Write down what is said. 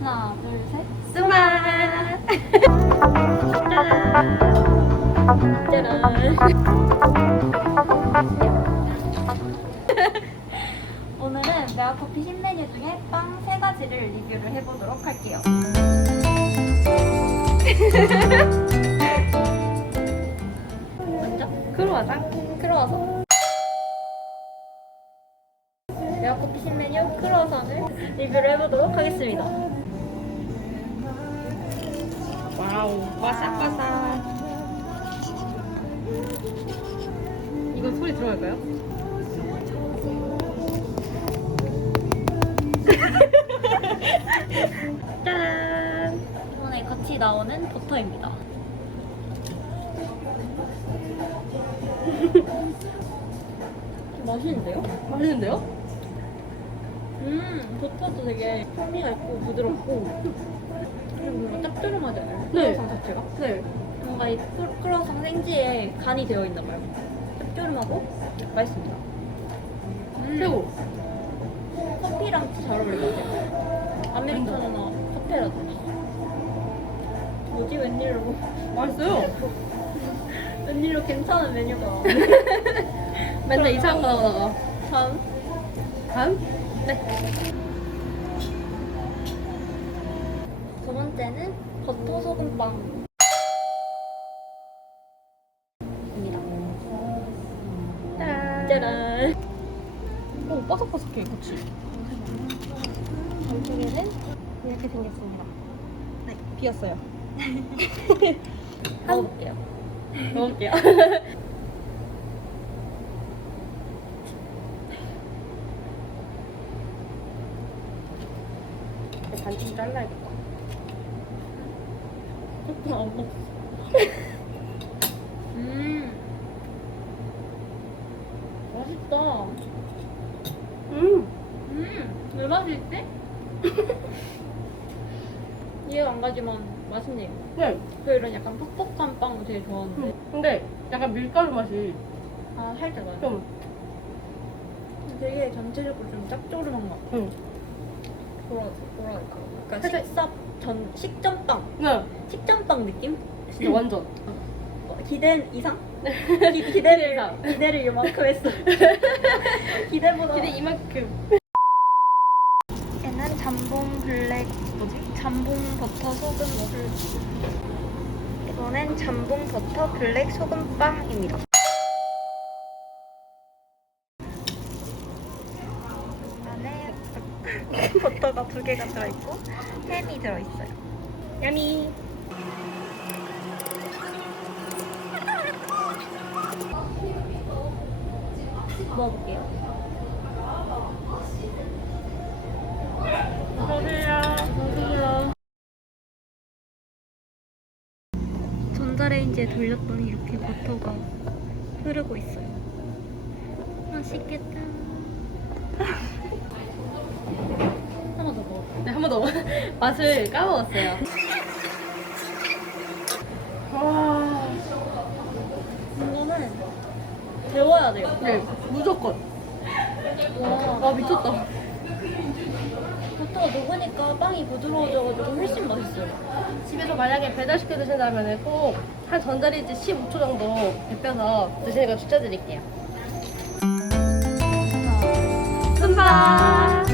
하나, 둘, 셋. 수마. 짜란. 오늘은 메아커피 신메뉴 중에 빵 세 가지를 리뷰를 해보도록 할게요. 먼저 크로와상. 크로와상. 메아커피 신메뉴 크로와상을 리뷰를 해보도록 하겠습니다. 와우. 바삭바삭. 이거 소리 들어갈까요? 짠. 이번에 같이 나오는 버터입니다. 맛있는데요? 맛있는데요? 음, 버터도 되게 풍미가 있고 부드럽고 그리고 뭔가 짭조름하지 않아요? 네. 크로와상 자체가? 네. 뭔가 이 크로- 크로와상 생지에 간이 되어 있나 봐요. 짭조름하고 맛있습니다. 음, 최고. 커피랑 잘 어울릴 것 같아요. 아메리카노나 카페라든지. 뭐지 웬일로 맛있어요. 웬일로 괜찮은 메뉴가 맨날 이상한 거 나오다가. 다음 다음? 네. 두 번째는 버터 소금빵. 입니다. 짠. 짜란. 오, 바삭바삭해, 그치? 안쪽에는 이렇게 생겼습니다. 네, 비었어요. 먹어볼게요. 먹을게요. 반 좀 잘라야겠다. 조금 안 먹었어. 음. 맛있다. 음, 음. 왜 맛있지? 이해가 안 가지만 맛있네요. 네. 저 이런 약간 퍽퍽한 빵 되게 좋아하는데. 근데 약간 밀가루 맛이 아, 살짝 나요. 좀, 되게 전체적으로 좀 짭조름한 것 같아요. 뭐라 할까. 그러니까 살짝- 식사 전, 식전빵. 네, 식전빵 느낌? 진짜 완전. 어, 기대 이상? 기, 기대를 이상. 기대를 이만큼 했어. 기대보다. 근데 이만큼. 얘는 잠봉 블랙 뭐지? 잠봉 버터 소금 먹을. 이거는 잠봉 버터 블랙 소금 빵입니다. 안에 버터가 두 개가 들어있고 햄이 들어있어요. 야미. 먹어볼게요. 전자레인지에 돌렸더니 이렇게 버터가 흐르고 있어요. 맛있겠다. 하나 더 먹어. 네, 한 번 더. 맛을 까먹었어요. 와. 이거는 데워야 돼요. 네, 무조건. 와, 와, 미쳤다. 버터가 녹으니까 빵이 부드러워져가지고 훨씬 맛있어요. 집에서 만약에 배달시켜 드신다면 꼭한 전자레인지 15초 정도 데펴서 드시는 걸 추천드릴게요. 순바!